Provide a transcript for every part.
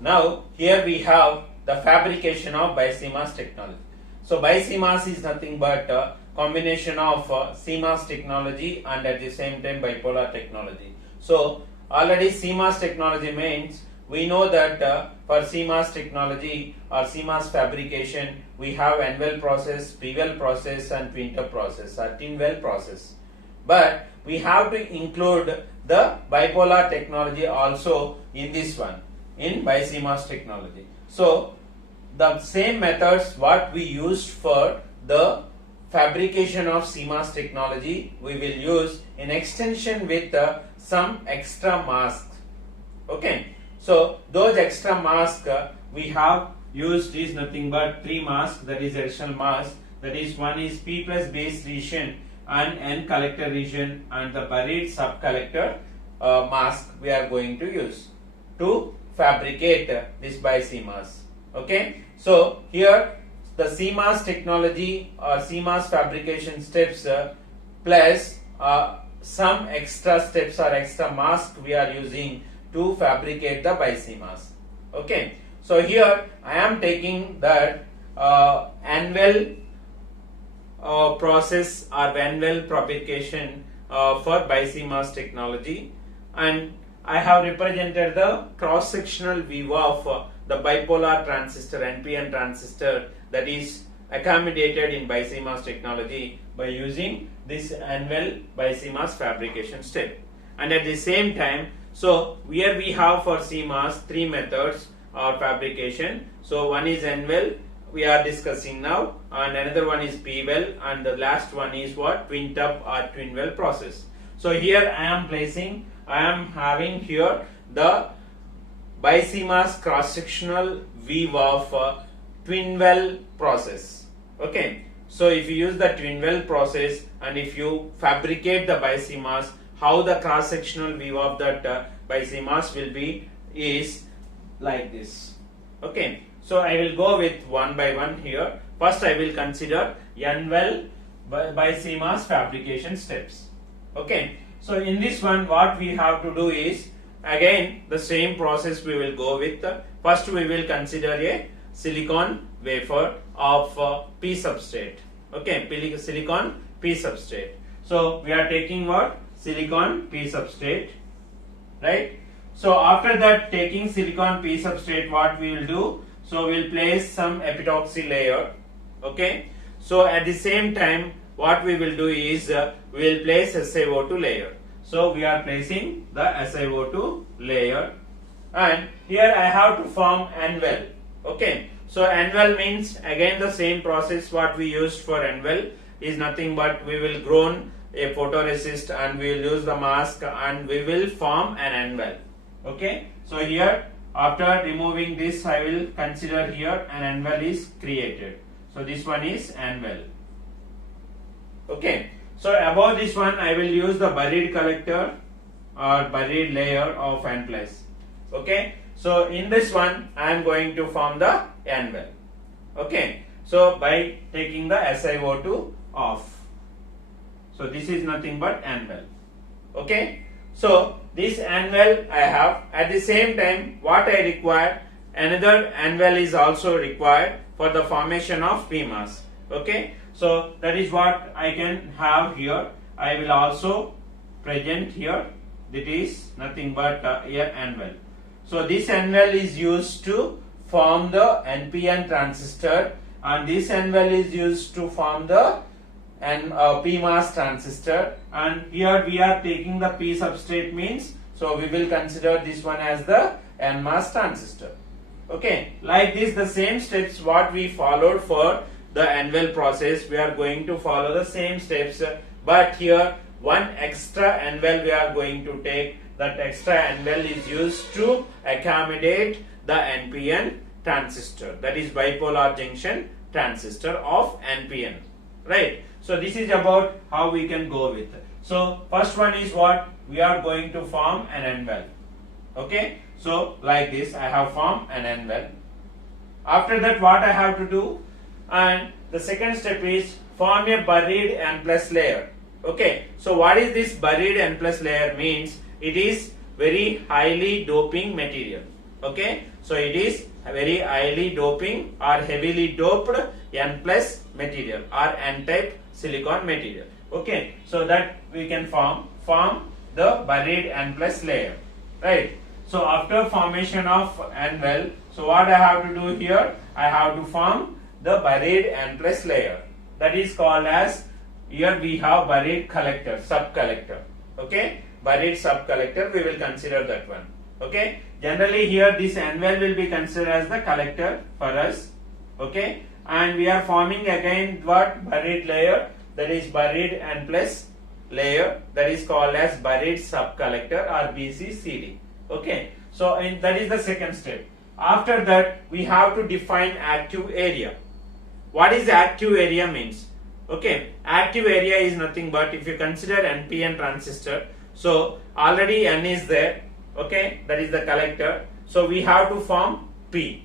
Now here we have the fabrication of BiCMOS technology. So BiCMOS is nothing but a combination of CMOS technology and at the same time bipolar technology. So already CMOS technology means we know that for CMOS technology or CMOS fabrication we have Well process, Well process and Twin-Tub process or Twin-Well process. But we have to include the bipolar technology also in this one, in BiCMOS technology. So the same methods what we used for the fabrication of CMOS technology we will use in extension with some extra masks. Okay, so those extra masks we have used is nothing but 3 masks, that is additional mask, that is one is P plus base region and N collector region and the buried subcollector mask we are going to use to fabricate this BiCMOS. Okay, so here the CMOS technology or CMOS fabrication steps plus some extra steps or extra mask we are using to fabricate the BiCMOS. Okay, so here I am taking that annual process or annual propagation for BiCMOS technology, and I have represented the cross-sectional view of the bipolar transistor, NPN transistor, that is accommodated in BiCMOS technology by using this annual BiCMOS fabrication step. And at the same time, so here we have for CMOS 3 methods of fabrication. So one is annual we are discussing now, and another one is P-well, and the last one is what, Twin-Tub or Twin-Well process. So here I am having here the BiCMOS cross-sectional view of Twin-Well process. Okay, so if you use the Twin-Well process and if you fabricate the BiCMOS, how the cross-sectional view of that BiCMOS will be is like this. Okay, so I will go with one by one here. First I will consider N-well BiCMOS fabrication steps. Okay, so in this one what we have to do is again the same process we will go with. First we will consider a silicon wafer of P substrate. Okay, silicon P substrate. So we are taking what, silicon P substrate, right? So after that, taking silicon P substrate, what we will do, so we will place some epitaxy layer. Okay, so at the same time what we will do is we will place SiO2 layer. So we are placing the SiO2 layer, and here I have to form N-well. Okay, so N-well means again the same process what we used for N-well is nothing but we will grown a photoresist and we will use the mask and we will form an N-well. Okay, so here after removing this I will consider here an N-well is created. So this one is N-well. Okay, so above this one I will use the buried collector or buried layer of N plus. Okay, so in this one I am going to form the N-well. Okay, so by taking the SiO2 off. So this is nothing but N-well. Okay, so this N-well I have. At the same time what I require, another N-well is also required for the formation of PMOS. Okay, so that is what I can have here. I will also present here. That is nothing but here N-well. So this N-well is used to form the NPN transistor, and this N-well is used to form the PMOS transistor, and here we are taking the P substrate means, so we will consider this one as the NMOS transistor. Okay, like this the same steps what we followed for the N-well process, we are going to follow the same steps, but here one extra N-well we are going to take. That extra N-well is used to accommodate the NPN transistor, that is bipolar junction transistor of NPN, right? So this is about how we can go with. So first one is what, we are going to form an N-well. Okay, so like this I have formed an N-well. After that what I have to do, and the second step is form a buried N plus layer. Okay, so what is this buried N plus layer means? It is very highly doping material. Okay, so it is a very highly doping or heavily doped N plus material or N type silicon material. Okay, so that we can form the buried N plus layer, right? So after formation of N well, so what I have to do here, I have to form the buried N plus layer. That is called as, here we have buried collector, sub-collector. Okay, buried sub-collector, we will consider that one. Okay, generally here this N well will be considered as the collector for us. Okay, and we are forming again what? Buried layer, that is buried N plus layer, that is called as buried sub-collector or BCCD. Okay, so that is the second step. After that we have to define active area. What is active area means? Okay, active area is nothing but, if you consider NPN transistor, so already N is there, okay, that is the collector, so we have to form P.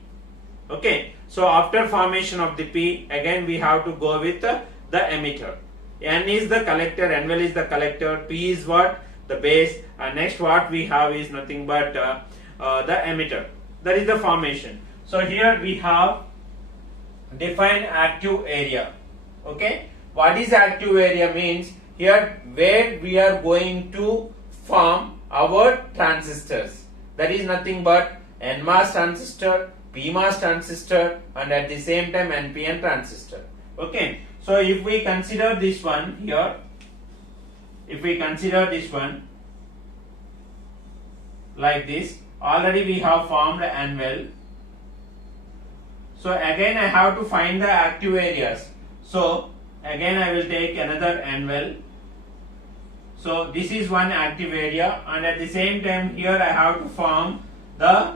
Okay, so after formation of the P, again we have to go with the emitter. N is the collector, N well is the collector, P is what? The base, and next what we have is nothing but the emitter. That is the formation. So here we have defined active area. Okay, what is active area means? Here where we are going to form our transistors. That is nothing but NMOS transistor, PMOS transistor, and at the same time NPN transistor. Okay, so if we consider this one here, if we consider this one like this, already we have formed N well. So again I have to find the active areas. So again I will take another N well. So this is one active area, and at the same time here I have to form the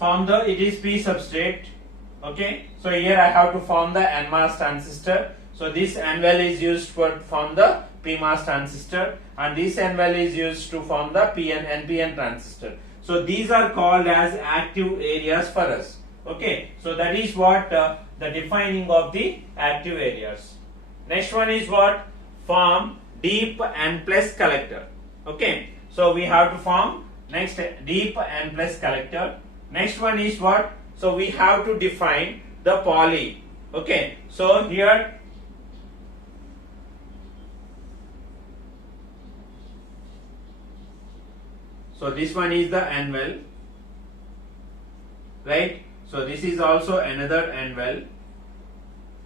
it is P substrate. Okay, so here I have to form the NMOS transistor. So this N well is used for form the PMOS transistor, and this N well is used to form the NPN transistor. So these are called as active areas for us. Okay, so that is what the defining of the active areas. Next one is what? Form deep N plus collector. Okay, so we have to form next deep N plus collector. Next one is what? So we have to define the poly. Okay, so here so this one is the N well, right? So this is also another N well.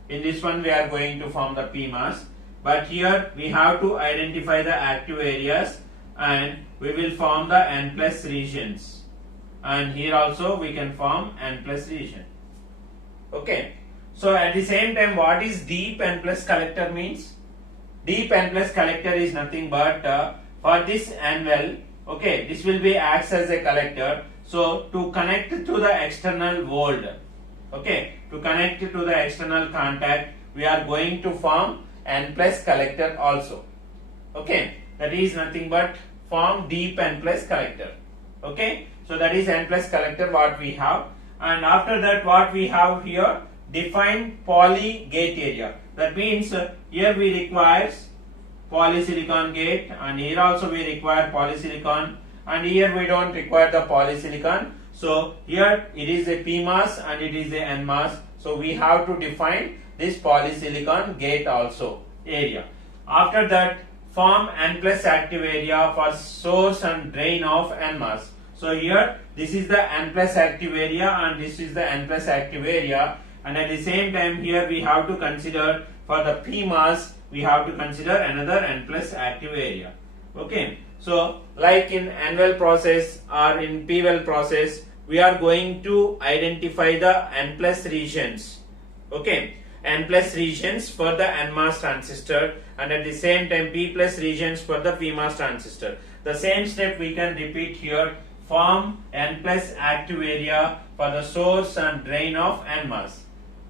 In this one we are going to form the PMOS, but here we have to identify the active areas, and we will form the N plus regions, and here also we can form N plus region. Okay, so at the same time, what is deep N plus collector means? Deep N plus collector is nothing but for this N well, okay, this will be acts as a collector. So to connect to the external world, okay, to connect to the external contact, we are going to form N plus collector also. Okay, that is nothing but form deep N plus collector. Okay, so that is N plus collector what we have, and after that what we have here, define poly gate area. That means here we require polysilicon gate, and here also we require polysilicon, and here we don't require the polysilicon. So here it is a PMOS and it is a NMOS. So we have to define this polysilicon gate also area. After that, form N plus active area for source and drain of NMOS. So here this is the N plus active area and this is the N plus active area, and at the same time here we have to consider for the PMOS we have to consider another N plus active area. Okay, so like in N well process or in P well process, we are going to identify the N plus regions. Okay, N plus regions for the NMOS transistor, and at the same time P plus regions for the PMOS transistor. The same step we can repeat here. Form N plus active area for the source and drain of NMOS.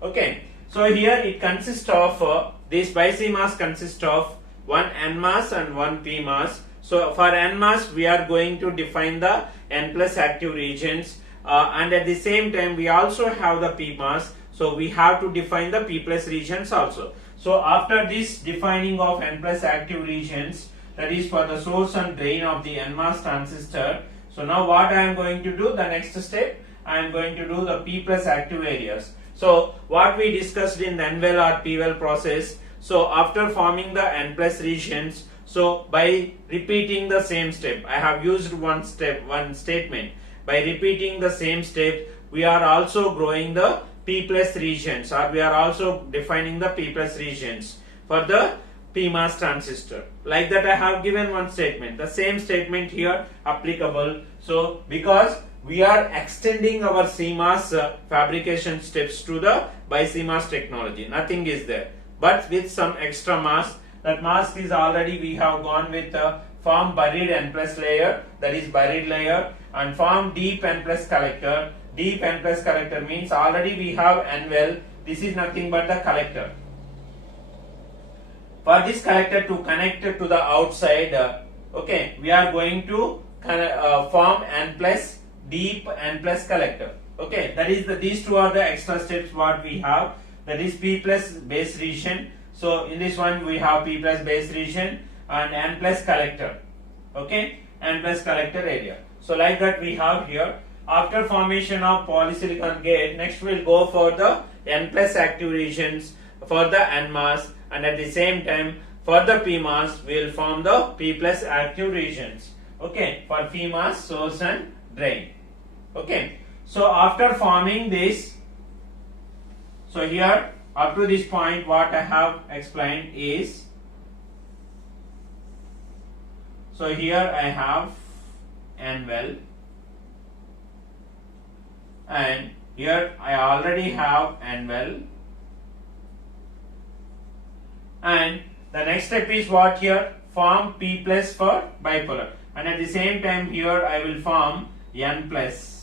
Okay, so here it consists of this BiCMOS consists of one NMOS and one PMOS. So for NMOS we are going to define the N plus active regions, and at the same time we also have the PMOS, so we have to define the P plus regions also. So after this defining of N plus active regions, that is for the source and drain of the NMOS transistor, So now what I am going to do, the next step, I am going to do the P plus active areas. So what we discussed in the N-well or P-well process, so after forming the N plus regions, so by repeating the same step, I have used one statement. By repeating the same step, we are also growing the P plus regions, or we are also defining the P plus regions for the PMOS transistor. Like that I have given one statement. The same statement here applicable. So because we are extending our CMOS fabrication steps to the BiCMOS technology. Nothing is there, but with some extra mask. That mask is already we have gone with form buried N plus layer, that is buried layer, and form deep N plus collector. Deep N plus collector means already we have N-well. This is nothing but the collector. For this collector to connect to the outside, okay, we are going to form N plus deep N plus collector. Okay, that is these two are the extra steps what we have. That is P plus base region. So in this one we have P plus base region and N plus collector. Okay, N plus collector area. So like that we have here. After formation of polysilicon gate, next we will go for the N plus active regions for the NMOS, and at the same time for the PMOS we will form the P plus active regions. Okay, for PMOS source and drain. Okay, so after forming this, so here up to this point what I have explained is, so here I have N-well, and here I already have N-well, and the next step is what here, form P plus for bipolar, and at the same time here I will form N plus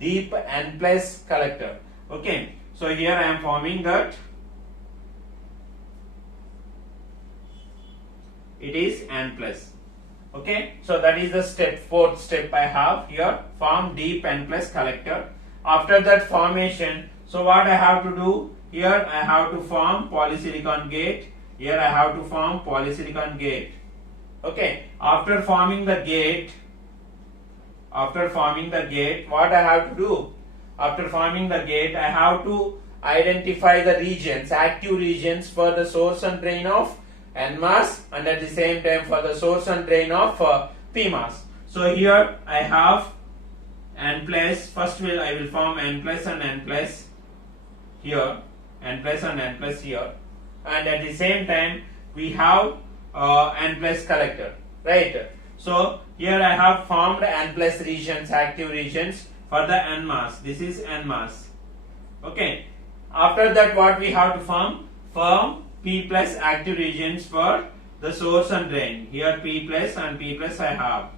deep N plus collector. Okay, so here I am forming that it is N plus. Okay, so that is the fourth step I have here, form deep N plus collector. After that formation, so what I have to do here, I have to form polysilicon gate. Here I have to form polysilicon gate. Okay, after forming the gate, what I have to do? After forming the gate, I have to identify the regions, active regions for the source and drain of NMOS, and at the same time for the source and drain of PMOS. So here I have N plus, first I will form N plus and N plus here, N plus and N plus here, and at the same time we have N plus collector, right? So here I have formed N plus regions, active regions for the NMOS. This is NMOS. Okay. After that what we have to form P plus active regions for the source and drain. Here P plus and P plus I have.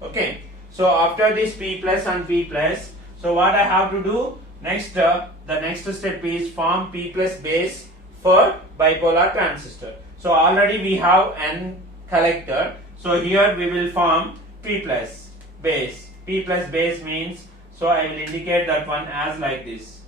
Okay. So after this P plus and P plus, so what I have to do next, the next step is form P plus base for bipolar transistor. So already we have N collector. So here we will form P plus base. P plus base means, so I will indicate that one as like this.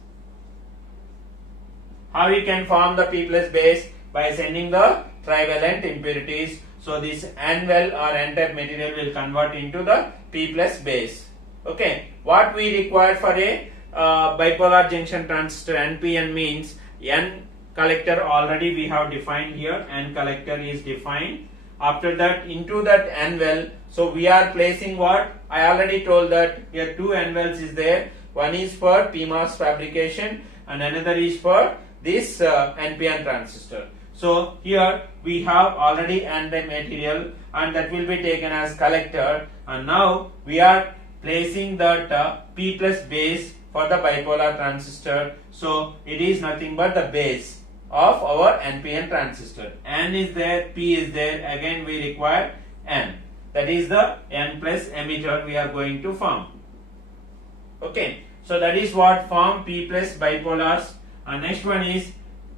How we can form the P plus base? By sending the trivalent impurities. So this N-well or N-type material will convert into the P plus base. Okay. What we require for a bipolar junction transistor NPN means N collector already we have defined here. N collector is defined. After that, into that N-well, so we are placing what? I already told that here two N-wells is there. One is for CMOS fabrication and another is for this NPN transistor. So here we have already N-type material and that will be taken as collector, and now we are placing that P plus base for the bipolar transistor. So it is nothing but the base of our NPN transistor. N is there, P is there, again we require N. That is the N plus emitter we are going to form. Okay, so that is what form P plus bipolars. And next one is,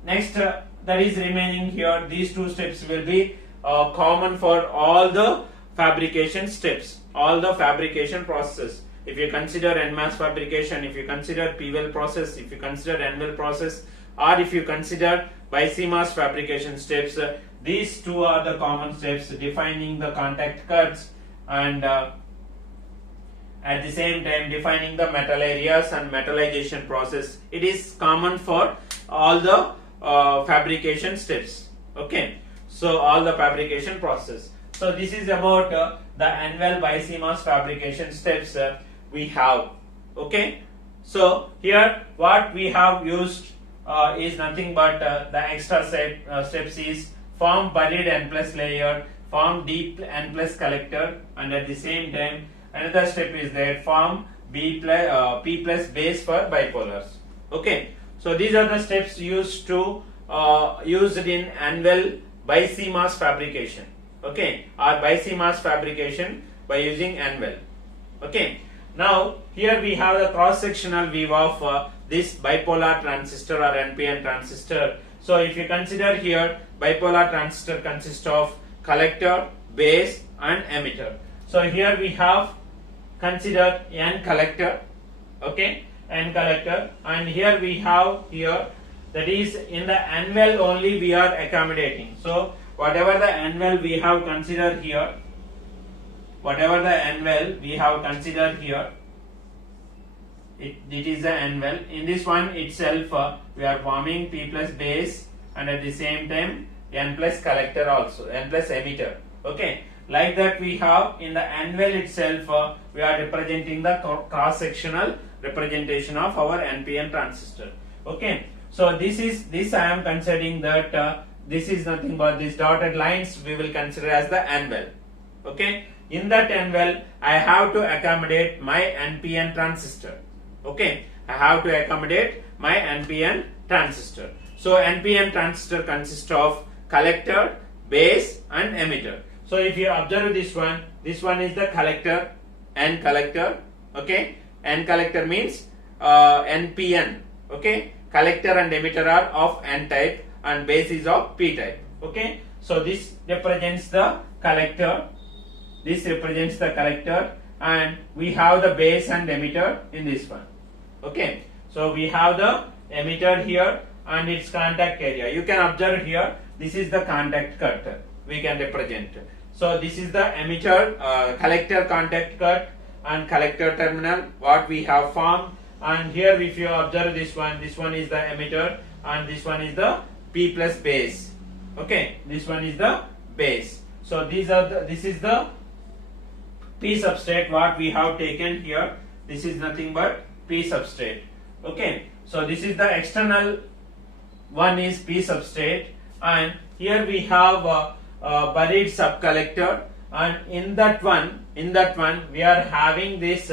that is remaining here, these two steps will be common for all the fabrication steps, all the fabrication processes. If you consider NMOS fabrication, if you consider P-well process, if you consider N-well process, or if you consider BiCMOS fabrication steps, these two are the common steps: defining the contact cuts and at the same time defining the metal areas and metallization process. It is common for all the fabrication steps. Okay, so all the fabrication process. So this is about the annual BiCMOS fabrication steps we have. Okay, so here what we have used is nothing but the extra steps is form buried N plus layer, form deep N plus collector, and at the same time another step is there, form P plus base for bipolars. Okay, so these are the steps used in annual BiCMOS fabrication. Okay, or BiCMOS fabrication by using annual. Okay, now here we have the cross-sectional view of this bipolar transistor or NPN transistor. So if you consider here, bipolar transistor consists of collector, base and emitter. So here we have consider N collector, okay, N collector, and here we have that is in the annual only we are accommodating. So whatever the annual we have considered here, it is the annual. In this one itself we are forming P plus base and at the same time N plus collector also, N plus emitter. Okay, like that we have in the annual itself we are representing the cross-sectional representation of our NPN transistor. Okay, so this I am considering that this is nothing but these dotted lines we will consider as the annual. Okay, in that annual I have to accommodate my NPN transistor. Okay, I have to accommodate my NPN transistor. So NPN transistor consists of collector, base and emitter. So if you observe this one is the collector, N collector. Okay, N collector means NPN. Okay, collector and emitter are of N type and base is of P type. Okay, so this represents the collector, and we have the base and emitter in this one. Okay, so we have the emitter here and its contact area. You can observe here, this is the contact cut we can represent. So this is the emitter, collector contact cut and collector terminal what we have formed, and here if you observe this one is the emitter and this one is the P plus base. Okay, this one is the base. So this is the P substrate what we have taken here. This is nothing but P substrate. Okay, so this is the external one is P substrate, and here we have buried subcollector, and in that one we are having this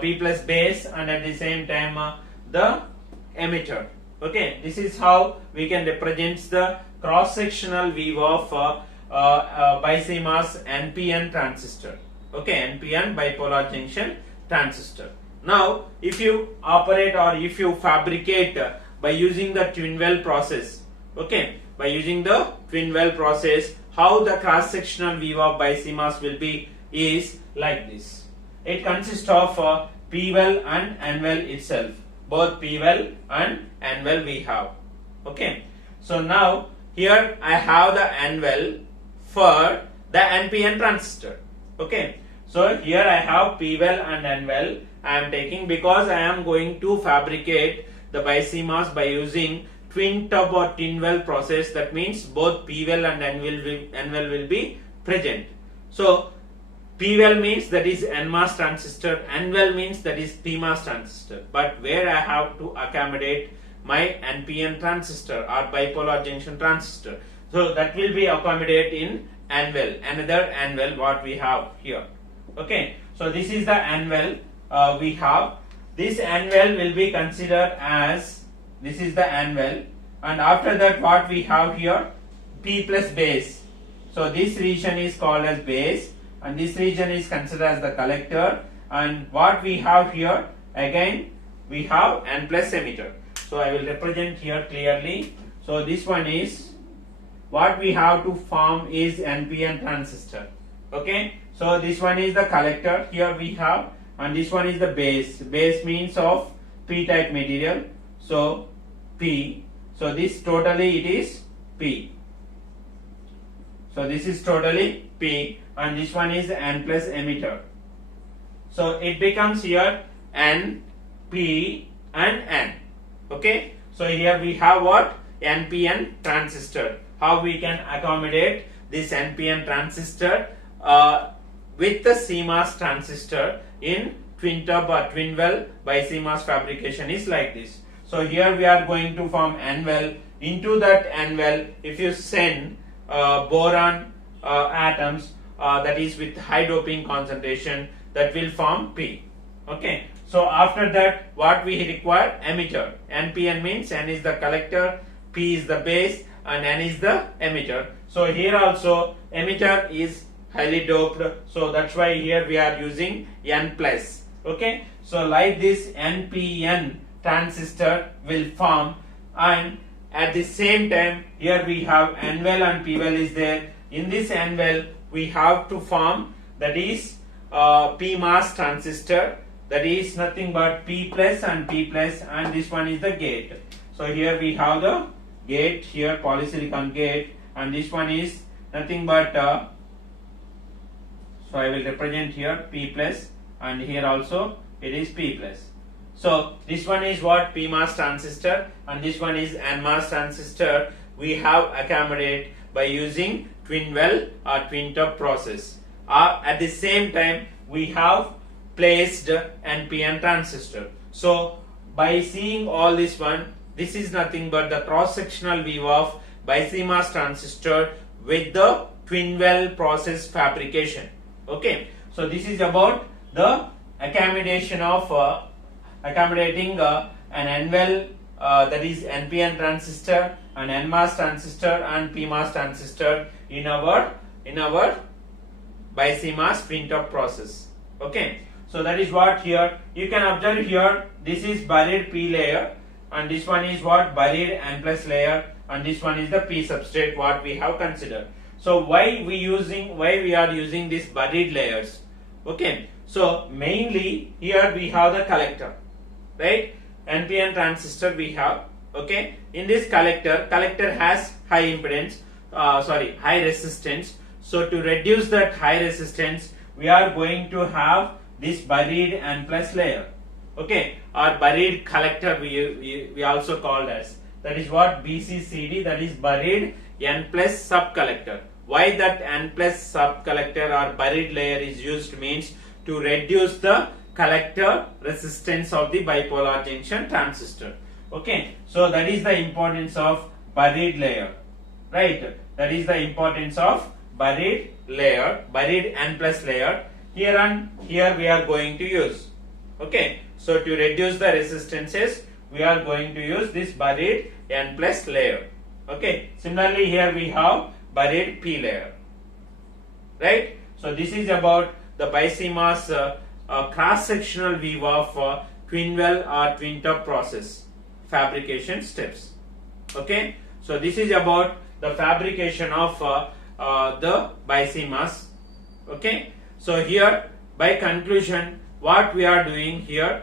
P plus base and at the same time the emitter. Okay, this is how we can represent the cross-sectional view of BiCMOS NPN transistor. Okay, NPN bipolar junction transistor. Now if you operate or if you fabricate by using the twin-well process, okay, by using the twin-well process, how the cross-sectional view of BiCMOS will be is like this. It consists of P-well and N-well itself. Both P-well and N-well we have. Okay, so now here I have the N-well for the NPN transistor. Okay, so here I have P-well and N-well I am taking because I am going to fabricate the BiCMOS by using twin tub or twin-well process. That means both P-well and N-well will be present. So P-well means that is NMOS transistor, N-well means that is PMOS transistor. But where I have to accommodate my NPN transistor or bipolar junction transistor, so that will be accommodated in N-well, another N-well what we have here. Okay, so this is the N-well we have. This N-well will be considered as, this is the N-well, and after that what we have here, P plus base. So this region is called as base and this region is considered as the collector, and what we have here again we have N plus emitter. So I will represent here clearly. So this one is what we have to form is NPN transistor. Okay, so this one is the collector here we have, and this one is the base. Base means of P type material, so P. So this totally it is P. So this is totally P, and this one is N plus emitter. So it becomes here N, P and N. Okay. So here we have what? NPN transistor. How we can accommodate this NPN transistor with the CMOS transistor in twin tub or twin well by CMOS fabrication is like this. So here we are going to form N well. Into that N well, if you send boron atoms that is with high doping concentration, that will form P. Okay. So after that, what we require? Emitter. NPN means N is the collector, P is the base and N is the emitter. So here also emitter is highly doped, so that's why here we are using N plus. Okay. So like this NPN transistor will form, and at the same time here we have N well and P well is there. In this N well we have to form, that is PMOS transistor, that is nothing but P plus and P plus, and this one is the gate. So here we have the gate, here polysilicon gate, and this one is nothing but so I will represent here P plus, and here also it is P plus. So this one is what? PMOS transistor, and this one is NMOS transistor. We have accommodated by using twin well or twin tub process. At the same time we have placed NPN transistor. So by seeing all this one, this is nothing but the cross-sectional view of BiCMOS transistor with the twin well process fabrication. Okay, so this is about the accommodation of accommodating an N well that is NPN transistor, an NMOS transistor and PMOS transistor in our BiCMOS twin tub process. Okay, so that is what here you can observe here. This is buried P layer, and this one is what? Buried N plus layer, and this one is the P substrate what we have considered. So why we are using these buried layers? Okay, so mainly here we have the collector, right? NPN transistor we have. Okay, in this collector has high impedance, high resistance. So to reduce that high resistance, we are going to have this buried N plus layer. Okay, or buried collector we also called as. That is what? BCCD, that is buried N plus sub collector. Why that N plus sub collector or buried layer is used means to reduce the collector resistance of the bipolar junction transistor. Okay, so that is the importance of buried layer, right? That is the importance of buried layer, buried N plus layer. Here and here we are going to use. Okay, so to reduce the resistances, we are going to use this buried N plus layer. Okay, similarly here we have buried P layer, right? So this is about the BiCMOS cross-sectional view of twin well or twin tub process fabrication steps. Okay, so this is about the fabrication of the BiCMOS. Okay, so here by conclusion what we are doing here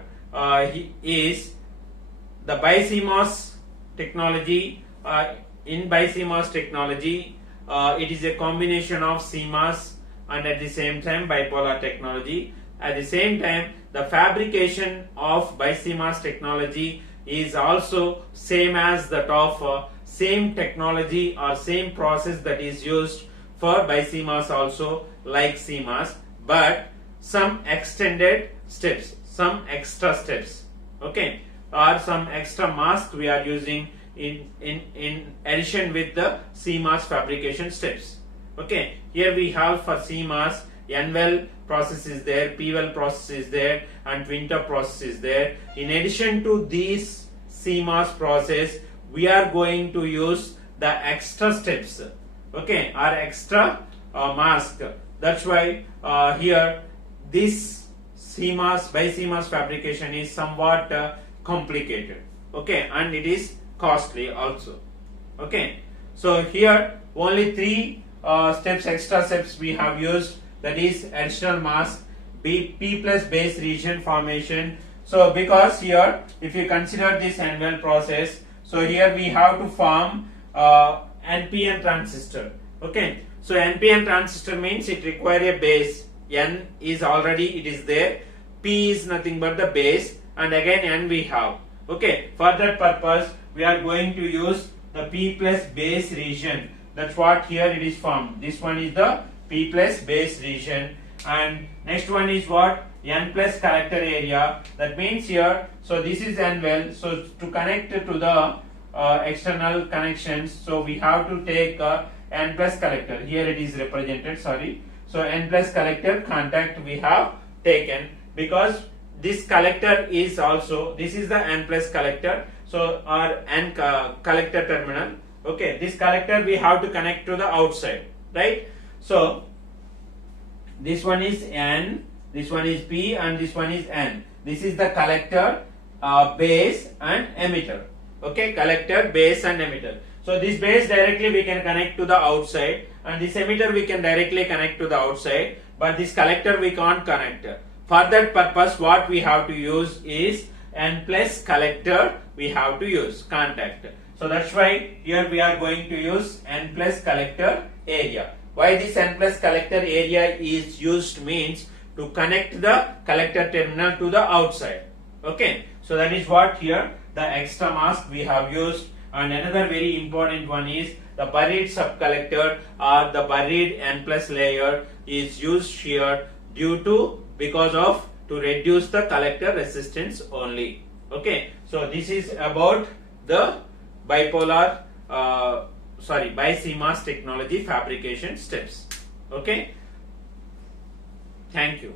is the BiCMOS technology. In BiCMOS technology, it is a combination of CMOS and at the same time bipolar technology. At the same time, the fabrication of BiCMOS technology is also same as that of same technology or same process that is used for BiCMOS also like CMOS, but some extended steps, some extra steps, okay, or some extra mask we are using in addition with the CMOS fabrication steps. Okay, here we have for CMOS N well process is there, P well process is there, and twin tub process is there. In addition to these CMOS process, we are going to use the extra steps, okay, or extra mask. That's why here this CMOS BiCMOS fabrication is somewhat complicated, okay, and it is costly also. Okay, so here only three extra steps we have used, that is additional mask, P plus base region formation. So because here if you consider this N well process, so here we have to form NPN transistor. Okay, So NPN transistor means it require a base. N is already it is there. P is nothing but the base, and again N we have. Okay, for that purpose we are going to use the P plus base region. That's what here it is formed. This one is the P plus base region, and next one is what? N plus collector area. That means here, so this is N well. So to connect to the external connections, so we have to take N plus collector. Here it is represented. Sorry. So N plus collector contact we have taken, because this collector is also, this is the N plus collector. So our N collector terminal. Okay, this collector we have to connect to the outside, right? So this one is N, this one is P, and this one is N. This is the collector, base and emitter. Okay, collector, base and emitter. So this base directly we can connect to the outside, and this emitter we can directly connect to the outside, but this collector we can't connect. For that purpose what we have to use is N plus collector we have to use contact. So that's why here we are going to use N plus collector area. Why this N plus collector area is used means to connect the collector terminal to the outside. Okay, so that is what here the extra mask we have used. And another very important one is the buried subcollector or the buried N plus layer is used here because of to reduce the collector resistance only. Okay, so this is about the bipolar by CMOS technology fabrication steps. Okay, thank you.